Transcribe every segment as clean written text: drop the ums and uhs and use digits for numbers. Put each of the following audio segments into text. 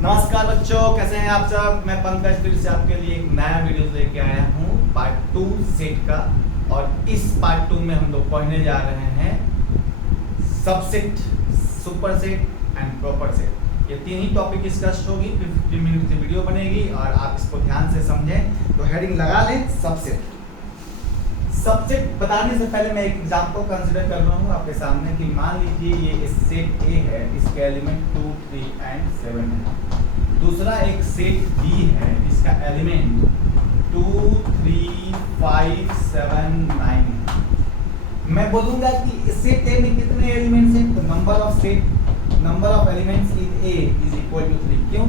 नमस्कार बच्चों, कैसे हैं आप सब। मैं पंकज फिर से आपके लिए एक नया वीडियो लेके आया हूँ पार्ट 2 सेट का। और इस पार्ट 2 में हम लोग पढ़ने जा रहे हैं subset, super set and proper set. ये तीन ही टॉपिक डिस्कस होगी। 15 मिनट की वीडियो बनेगी और आप इसको ध्यान से समझें। तो हेडिंग लगा लें सबसेट। सबसेट बताने से पहले मैं एक एग्जांपल कंसीडर कर रहा हूँ आपके सामने कि मान लीजिए ये सेट ए है, इसके एलिमेंट 2, 3 एंड 7 है। दूसरा एक सेट बी है, इसका एलिमेंट 2, 3, 5, 7, 9 है। मैं बोलूँगा कि सेट ए में कितने एलिमेंट्स हैं, तो number of elements in A is equal to 3। क्यों?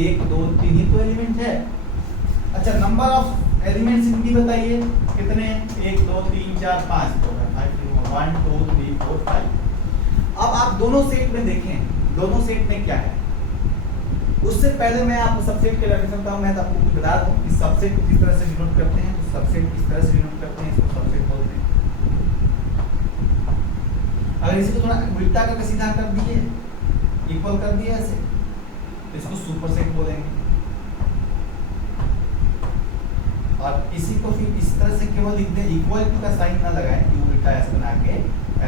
1, 2, 3 ही तो एलिमेंट है। अच्छा, नंबर ऑफ एलिमेंट्स इनकी बताइए कितने हैं? 1, 2, 3, 4, 5 तो 1, 2, 3, 4, 5। अब आप दोनों सेट में देखें, दोनों सेट में क्या है। उससे पहले मैं आपको सबसेट के डेफिनेशन बताऊं। मैं आपको कुछ बता दूं कि सबसेट को किस तरह से डिनोट करते हैं। तो सबसेट किस तरह से डिनोट करते हैं, इसको सबसेट बोलते हैं। अगर इसी को थोड़ा उल्टा करके सीधा कर दिए, इक्वल कर दिए ऐसे, तो इसको सुपर सेट बोलेंगे। और इसी को फिर इस तरह से केवल लिख दें, इक्वल टू का साइन ना लगाएं, कि उल्टा ऐसे बना के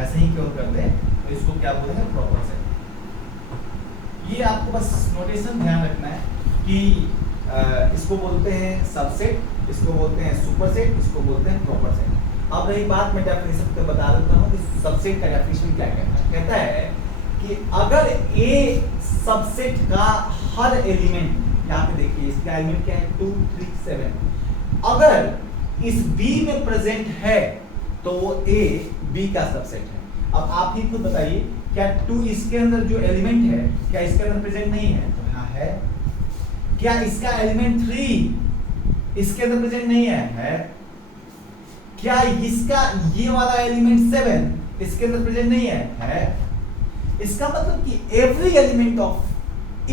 ऐसे ही केवल कर दें, तो इसको क्या बोलेंगे? Proper set. ये आपको बस नोटेशन ध्यान रखना है कि इसको बोलते हैं सबसेट, इसको बोलते हैं सुपर सेट, इसको बोलते हैं प्रॉपर सेट। अब रही बात, मैं डेफिनेशन को बता देता हूँ कि सबसेट का डेफिनेशन क्या कहता है। कहता है कि अगर ए सबसेट का हर एलिमेंट, यहाँ पे देखिए इसका एलिमेंट क्या है, 2, 3, 7, अगर इस B में प्रेजेंट है तो वो A B का सबसेट है। अब आप ही खुद बताइए, क्या 2 इसके अंदर जो एलिमेंट है, क्या इसके अंदर प्रेजेंट नहीं है? तो हाँ है। क्या इसका एलिमेंट 3 इसके अंदर प्रेजेंट नहीं है? है। क्या इसका ये वाला एलिमेंट 7 इसके अंदर प्रेजेंट नहीं है? है। इसका मतलब कि every element of A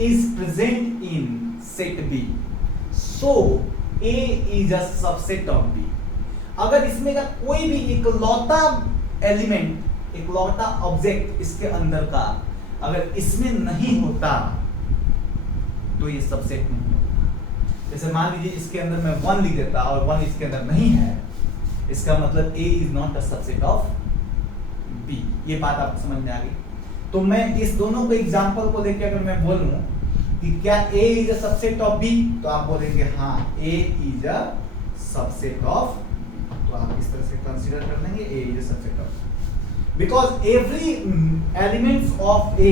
is present in set B, so A is a subset of B। अगर इसमें का कोई भी इकलौता एलिमेंट, इकलौता ऑब्जेक्ट इसके अंदर का अगर इसमें नहीं होता तो ये सबसेट नहीं होता। जैसे मान लीजिए इसके अंदर मैं 1 लिख देता और 1 इसके अंदर नहीं है, इसका मतलब A is not a subset of B। ये बात आपको समझ में आ गई। तो मैं इस दोनों को एग्जांपल को लेकर अगर मैं बोलूं कि क्या A is a subset of B, तो आप बोलेंगे हाँ A is a subset of B। तो आप इस तरह से कंसीडर कर लेंगे A is a subset of B, because every elements of A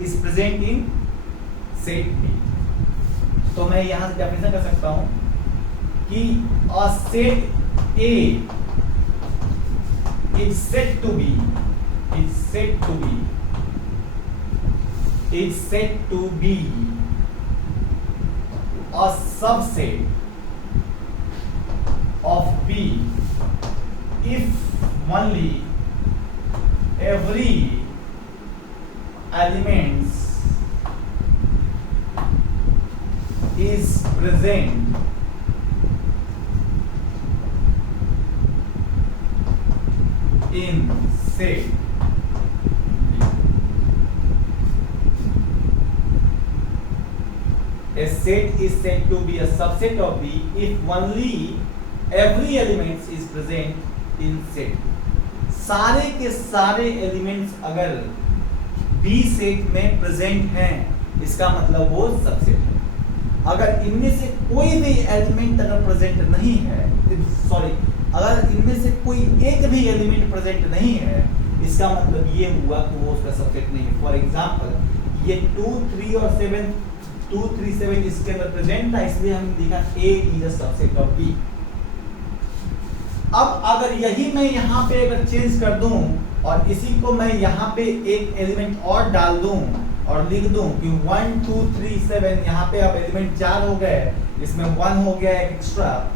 is present in set B। तो मैं यहाँ से डेफिनेशन कर सकता हूँ कि a set A is said to be a subset of B if only every elements is present in set B। A set is said to be a subset of B if only every element is present in set B। सारे के सारे elements अगर B set में present हैं, इसका मतलब वो subset है। अगर इनमें से कोई भी एलिमेंट अगर प्रेजेंट नहीं है, अगर इनमें से कोई एक भी एलिमेंट प्रेजेंट नहीं है, इसका मतलब ये हुआ कि वो उसका सबसेट नहीं है। फॉर एग्जांपल ये 2, 3 और 7, 2, 3, 7 इसके अंदर प्रेजेंट था, इसलिए हम लिखा A is a subset of B। अब अगर यही मैं यहाँ पे अगर चेंज कर दूं और इसी को मैं यहाँ पे एक एलिमेंट और डाल दूं और लिख दूं कि 1, 2, 3, 7, यहाँ पे अब एलिमेंट 4 हो गए, इसमें 1 हो गया एक एक्स्ट्रा,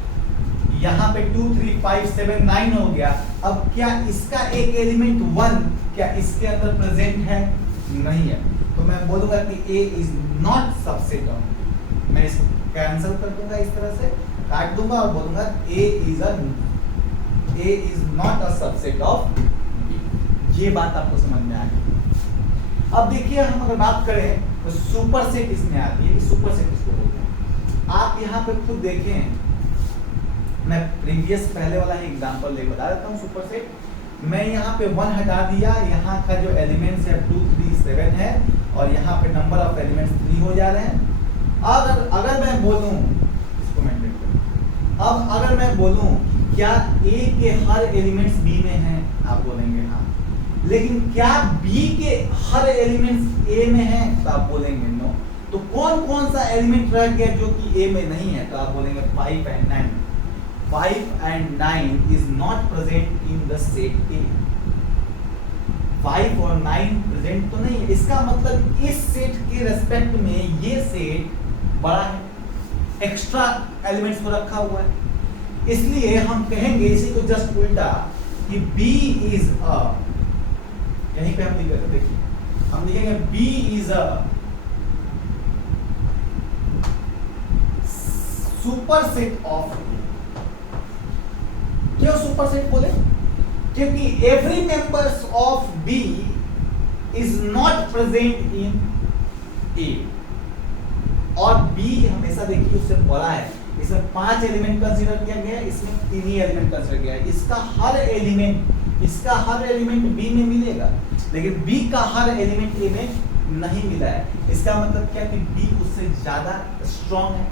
यहाँ पे 2, 3, 5, 7, 9 हो गया। अब क्या इसका एक एलिमेंट 1 क्या इसके अंदर प्रेजेंट है? नहीं है। तो मैं बोलूंगा कि A is not subset of B। मैं इसको कैंसिल कर दूंगा, इस तरह से काट दूंगा और बोलूंगा A is not a subset of B। ये बात आपको समझ में आ गई। अब देखिए हम अगर बात करें तो सुपर सेट इसमें आती है, सुपर सेट इसको बोलते हैं। आप यहाँ पे खुद देखें, मैं प्रीवियस पहले वाला ही एग्जांपल ले बता देता हूँ। सुपर सेट मैं यहाँ पे 1 हटा दिया, यहाँ का जो एलिमेंट्स है 2 3 7 है और यहाँ पे नंबर ऑफ एलिमेंट्स 3 हो जा रहे हैं। अगर मैं बोलूँ, इसको मेंटेन करूँ, अब अगर मैं बोलूँ क्या A के हर एलिमेंट्स B में हैं, आप बोलेंगे हाँ। लेकिन क्या B के हर एलिमेंट्स A में हैं, तो आप बोलेंगे नो। तो कौन कौन सा एलिमेंट रह गया जो कि A में नहीं है, तो आप बोलेंगे 5 and 9। 5 and 9 is not present in the set A। 5 और 9 प्रेजेंट तो नहीं है, इसका मतलब इस सेट के रेस्पेक्ट में ये सेट बड़ा है, एक्स्ट्रा एलिमेंट्स को रखा हुआ है। इसलिए हम कहेंगे इसी को जस्ट उल्टा कि B is a, यहीं पे हम लिखेंगे, देखिए हम लिखेंगे B is a superset of A। क्यों सुपरसेट बोले? क्योंकि every members of B is not present in A और B हमेशा देखिए उससे बड़ा है। इसमें 5 एलिमेंट कंसीडर किया गया है, इसमें 3 ही एलिमेंट कंसीडर किया है। इसका हर एलिमेंट B में मिलेगा, लेकिन B का हर एलिमेंट A में नहीं मिला है। इसका मतलब क्या कि B उससे ज्यादा स्ट्रॉन्ग है,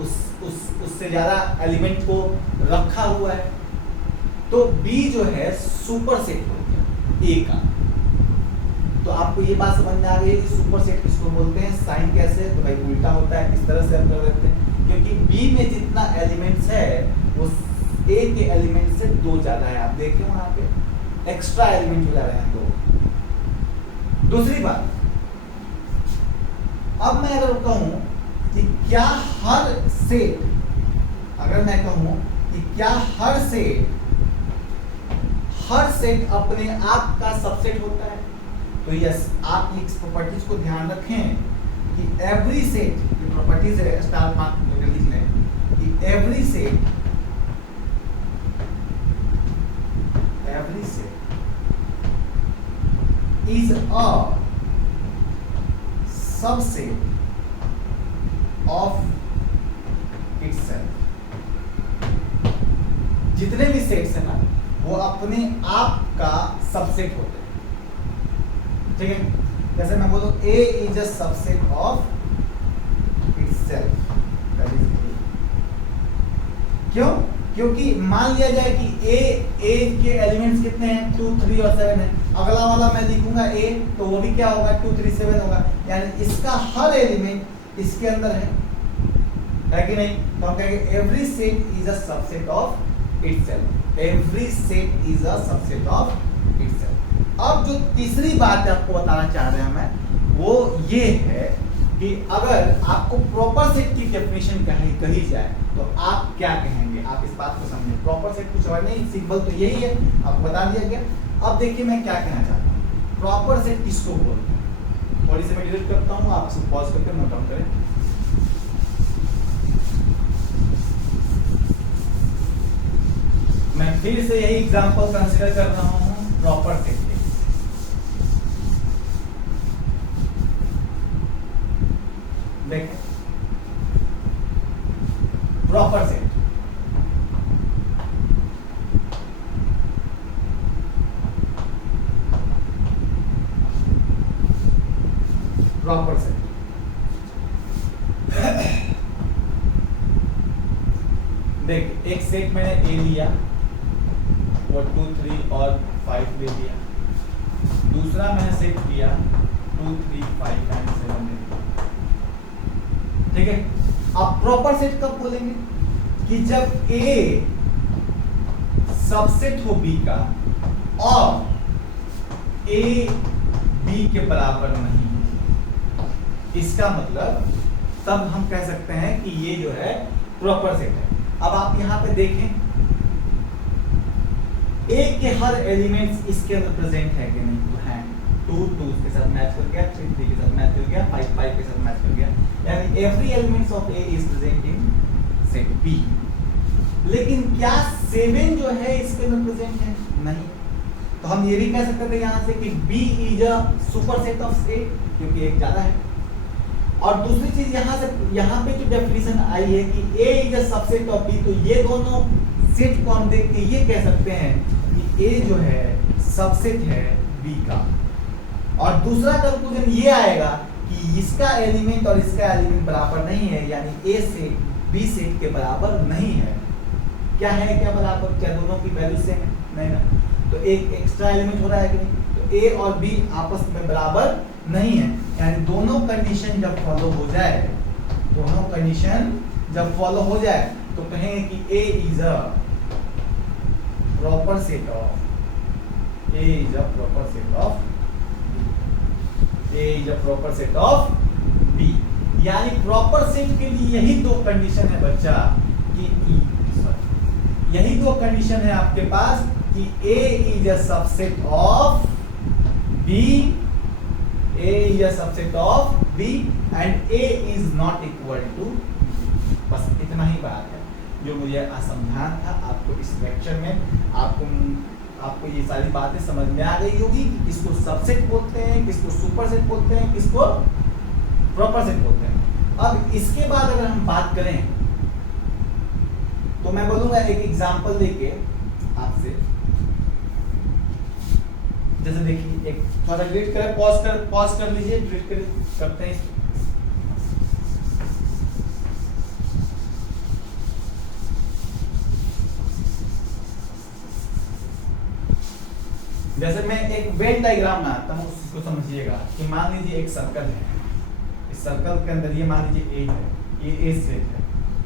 उससे ज्यादा एलिमेंट को रखा हुआ है। तो B जो है सुपर सेट हो गया A का। तो आपको ये बात समझ में आ गई कि सुपर सेट किसको बोलते हैं, साइन कैसे, तो भाई उल्टा होता है, इस तरह से हम कर देते हैं। क्योंकि B में जितना एलिमेंट्स है वो A के एलिमेंट से 2 ज्यादा है। आप देखिए वहां पे एक्स्ट्रा एलिमेंट हो जा रहे हैं 2। दूसरी बात, अब मैं अगर कहूं कि क्या हर सेट, अगर मैं कहूं कि क्या हर सेट अपने आप का सबसेट होता है, तो यस, आप इस प्रॉपर्टीज को ध्यान रखें कि एवरी सेट, ये प्रॉपर्टीज है, स्टार मार्क लिख लें कि every set is a subset of itself. जितने भी सेट्स हैं ना वो अपने आप का सबसेट होते हैं, ठीक है। जैसे मैं बोलूं A is a subset of itself, क्यों? क्योंकि मान लिया जाए कि A के एलिमेंट्स कितने हैं, 2 3 और 7 है। अगला वाला मैं लिखूंगा A, तो वो भी क्या होगा, 2 3 7 होगा, यानी इसका हर एलिमेंट इसके अंदर है कि नहीं? तो हम कहेंगे every set is a subset of itself. Every set is a subset of itself. अब जो तीसरी बात आपको बताना चाह रहे हैं मैं, वो ये है कि अगर आपको प्रॉपर सेट की डेफिनेशन कही जाए तो आप क्या कहेंगे? आप इस बात को समझें, प्रॉपर सेट कुछ और नहीं, सिंबल तो यही है, आपको बता दिया गया। अब देखिए मैं क्या कहना चाहता हूँ, प्रॉपर सेट किसको बोलते हैं। थोड़ी सी मैं डिलीट करता हूँ, आप इसको पॉज करके नोट डाउन करें। मैं फिर से यही एग्जांपल कंसीडर कर रहा हूँ प्रॉपर सेट के। देखें प्रॉपर सेट, प्रॉपर सेट देख, एक सेट मैंने A लिया और 2 3 और 5 ले लिया। दूसरा मैंने सेट लिया 2 3 5 and 7 ले लिया, ठीक है। अब प्रॉपर सेट कब बोलेंगे? कि जब A सबसेट हो B का और A B के बराबर नहीं। इसका मतलब तब हम कह सकते हैं कि ये जो है प्रॉपर सेट है। अब आप यहां पे देखें, A के हर एलिमेंट्स इसके अंदर प्रेजेंट है कि नहीं? तो है। 2 2 के साथ मैच कर गया, 3 3 के साथ मैच कर गया, 5 5 के साथ मैच कर गया, यानी every elements of A is present in set B। लेकिन क्या 7 जो है इसके अंदर प्रेजेंट है? नहीं। तो हम ये भी कह सकते थे यहाँ से कि B is a super set of A, क्योंकि एक ज्यादा है। और दूसरी चीज यहाँ पे जो डेफिनेशन आई है कि A is a subset of B, तो ये दोनों सेट को हम देख के ये कह सकते हैं कि A जो है सबसेट है B का। और दूसरा कंक्लूजन ये आएगा कि इसका एलिमेंट और इसका एलिमेंट बराबर नहीं है, यानी A सेट B सेट के बराबर नहीं है। क्या है, क्या बराबर, क्या दोनों की वैल्यू सेम है? नहीं ना, तो एक एक्स्ट्रा एलिमेंट हो रहा है कि नहीं, तो A और B आपस में बराबर नहीं है। यानी दोनों कंडीशन जब फॉलो हो जाए, दोनों कंडीशन जब फॉलो हो जाए तो कहेंगे कि A is a proper set of A is a proper set of A is a proper set of B। यानी प्रॉपर सेट के लिए यही दो कंडीशन है बच्चा कि यही दो कंडीशन है आपके पास कि A is a subset of B, A is a subset of B and A is not equal to. बस इतना ही बात है जो मुझे समझाना था आपको इस लेक्चर में। आपको ये सारी बातें समझ में आ गई होगी कि किसको सबसेट बोलते हैं, किसको सुपर सेट बोलते हैं, किसको प्रॉपर सेट बोलते हैं। अब इसके बाद अगर हम बात करें तो मैं बोलूंगा एक एग्जांपल देके आपसे, जैसे देखिए एक थोड़ा डिलीट करें, पॉज कर लीजिए, डिलीट करते हैं। जैसे मैं एक वेन डायग्राम बनाता हूँ, उसको समझिएगा कि मान लीजिए एक सर्कल है, इस सर्कल के अंदर ये मान लीजिए A है, ये A सेट है,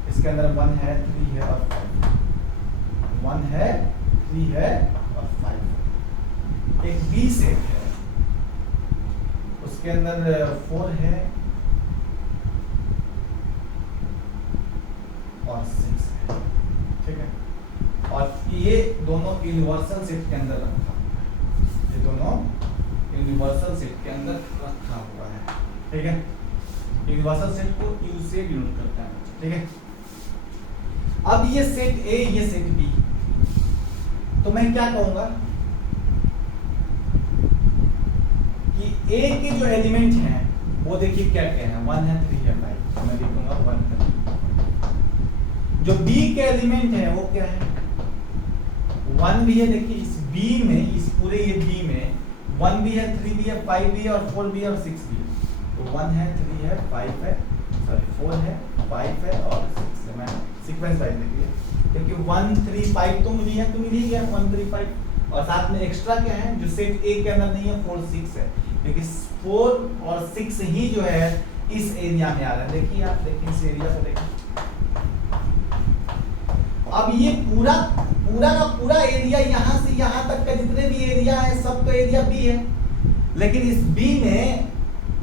इसके अंदर 1 है 3 है और 5, 1 है 3 है और 5 है। एक B सेट है, उसके अंदर 4 है और 6 है, ठीक है। और ये दोनों यूनिवर्सल सेट के अंदर रखा, ये दोनों यूनिवर्सल सेट के अंदर रखा हुआ है, ठीक है। यूनिवर्सल सेट को U से डिनोट करता है, ठीक है। अब ये सेट A, ये सेट B, तो मैं क्या कहूंगा कि A के जो एलिमेंट हैं वो देखिए क्या क्या है, 1 है 3 है 5, तो मैं लिखूंगा 1 3। जो B के एलिमेंट है वो क्या है, 1 भी है, देखिए इस B में, इस पूरे ये B में 1 भी है 3 भी है 5 भी है और 4 भी है और 6 भी है। तो 1 है 3 है 5 है, सॉरी 4 है 5 है और 6 है। मैं सीक्वेंस वाइज देखिए, क्योंकि 1 3 5 तो मुझे यहाँ तो मिल ही गया 1 3 5, और साथ में एक्स्ट्रा क्या है जो सेट A के अंदर नहीं है 4 6 है, क्योंकि 4 और 6 ही जो है इस एरिया में आ रहा है। देखिए आप देखिए इस एरिया को देखिए, अब ये पूरा का पूरा एरिया यहाँ से यहाँ तक का जितने भी एरिया है सब तो एरिया B है, लेकिन इस B में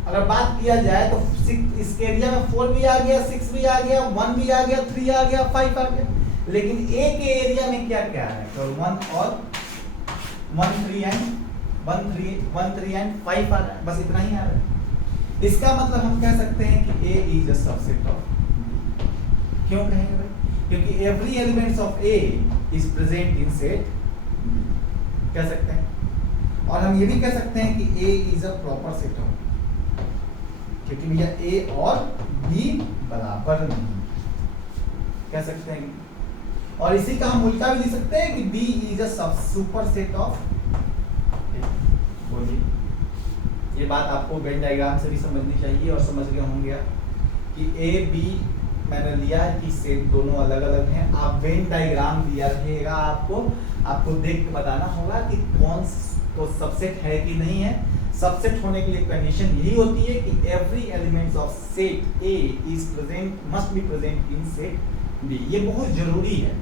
अगर बात किया जाए तो इस एरिया में 4 भी आ गया, 6 भी आ गया, 1 भी आ गया, 3 आ गया, 5 आ गया, लेकिन A के एरिया में क्या क्या है, तो 1 और 1 3 एंड 5 आ रहा है, बस इतना ही आ रहा है। इसका मतलब हम कह सकते हैं कि A is a subset of B। क्यों कहेंगे भाई, क्योंकि every elements of A is present in set, कह सकते हैं। और हम ये भी कह सकते हैं कि A is a proper set of, क्योंकि भैया A और B बराबर नहीं, कह सकते हैं। और इसी का हम उल्टा भी लिख सकते हैं कि B इज अ सब सुपर सेट ऑफ। बोलिए, ये बात आपको वेन डायग्राम से भी समझनी चाहिए और समझ गए होंगे कि A B मैंने लिया है कि सेट दोनों अलग अलग हैं। आप वेन डायग्राम दिया रहेगा, आपको देख के बताना होगा कि कौन तो सबसेट है कि नहीं है। सबसेट होने के लिए कंडीशन यही होती है कि every elements of set A is present, must be present in set B। ये बहुत जरूरी है,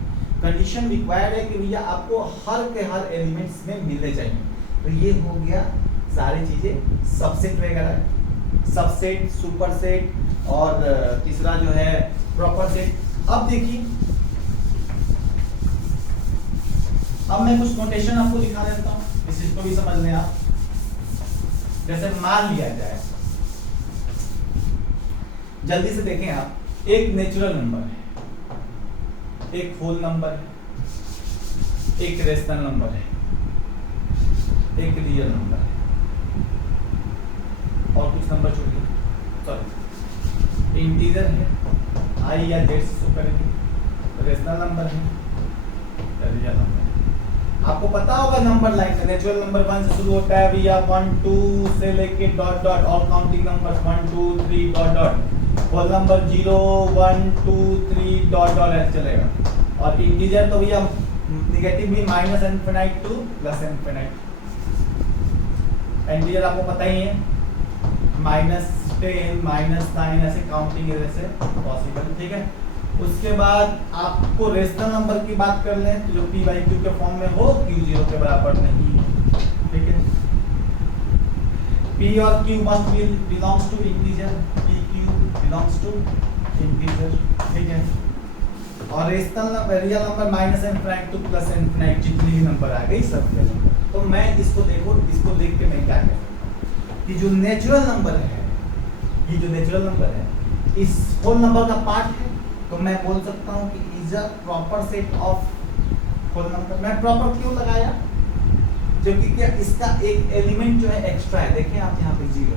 कंडीशन रिक्वायर्ड है कि भैया आपको हर के हर एलिमेंट्स में मिलने चाहिए। तो ये हो गया सारी चीजें सबसेट वगैरह, सबसेट, सुपरसेट और तीसरा जो है प्रॉपर सेट। अब देखिए, अब मैं कुछ नोटेशन आपको दिखा देता हूँ, इस चीज को भी समझ लें आप। जैसे मान लिया जाए, जल्दी से देखें आप, एक नेचुरल नंबर है, एक होल नंबर है, एक रेशनल नंबर है। एक रियल नंबर है और कुछ नंबर छूट गए, सॉरी इंटीजर है, आई या जेड से शो करेंगे, रेशनल नंबर है, रियल नंबर है। आपको पता होगा नंबर लाइन का नेचुरल नंबर 1 से शुरू होता है भैया, 1 2 से लेके dot dot all counting numbers 1 2 3 dot dot, whole number 0 1 2 3 dot dot ऐसे चलेगा। और इंटीजर तो भैया नेगेटिव भी minus infinite to plus infinite. Integer आपको पता ही है -10 -9 ऐसे काउंटिंग ऐसे पॉसिबल, ठीक है। उसके बाद आपको रेशनल नंबर की बात कर लें तो जो p बाई क्यू के फॉर्म में हो, q 0 के बराबर नहीं है, ठीक है। p और q must belongs to integer, p q belongs to integer, ठीक है। और rational number real number minus infinite to plus infinite जितनी भी नंबर आ गई सब रियल नंबर। तो मैं इसको देखो, इसको देख के मैं क्या कह सकता हूं कि जो नेचुरल नंबर है, ये जो नेचुरल नंबर है इस होल नंबर का पार्ट है, तो मैं बोल सकता हूं कि is a proper set of whole number. मैं प्रॉपर क्यों लगाया, क्योंकि क्या इसका एक एलिमेंट जो है एक्स्ट्रा है, देखें आप यहाँ पे 0,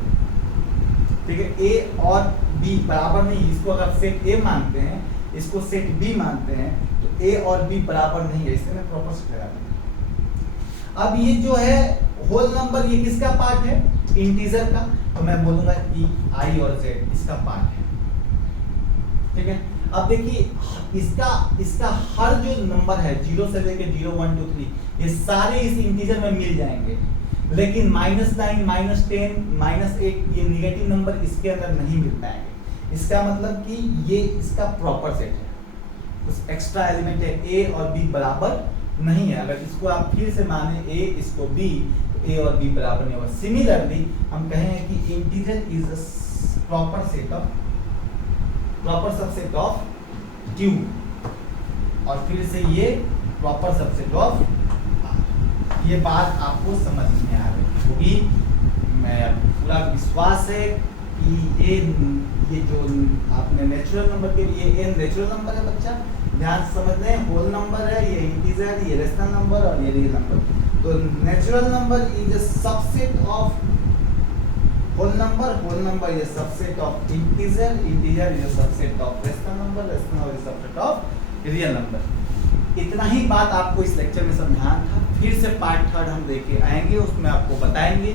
ठीक है। a और b बराबर नहीं, इसको अगर सेट a मानते हैं, इसको सेट b मानते हैं, तो a और b बराबर नहीं है, इसलिए मैं प्रॉपर सेट लगा दूंगा। अब ये जो है होल नंबर, ये किसका पार्ट है, इंटीजर का, तो मैं बोलूंगा e i और z इसका पार्ट है, ठीक है। अब देखिए इसका हर जो नंबर है 0 से लेके 0 1 2 3 ये सारे इस इंटीजर में मिल जाएंगे, लेकिन -9 -10 -8 ये नेगेटिव नंबर इसके अंदर नहीं मिल पाएंगे। इसका मतलब कि ये इसका प्रॉपर सेट है, उस एक्स्ट्रा एलिमेंट है a और b बराबर नहीं है। अगर इसको आप फिर से माने a इसको b, तो a और b बराबर नहीं होगा। सिमिलरली हम कहेंगे कि integer is a proper subset of q, और फिर से ये प्रॉपर सबसेट ऑफ r। ये बात आपको समझ में आ रही होगी, मैं पूरा विश्वास है कि ये जो आपने नेचुरल नंबर के लिए, ये नेचुरल नंबर है बच्चा, ध्यान से समझ लें, होल नंबर है, ये इंटीजर, ये रेशनल नंबर और ये रियल नंबर। तो natural number is a subset of whole number is a subset of integer is a subset of rational number is a subset of real number. इतना ही बात आपको इस लेक्चर में समझाना था। फिर से पार्ट 3 हम लेके आएंगे, उसमें आपको बताएंगे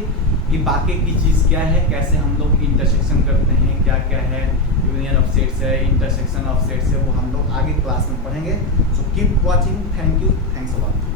कि बाकी की चीज़ क्या है, कैसे हम लोग इंटरसेक्शन करते हैं, क्या क्या है, यूनियन ऑफ सेट्स है, इंटरसेक्शन ऑफ सेट्स है, वो हम लोग आगे क्लास में पढ़ेंगे। So keep watching, thank you, thanks a lot.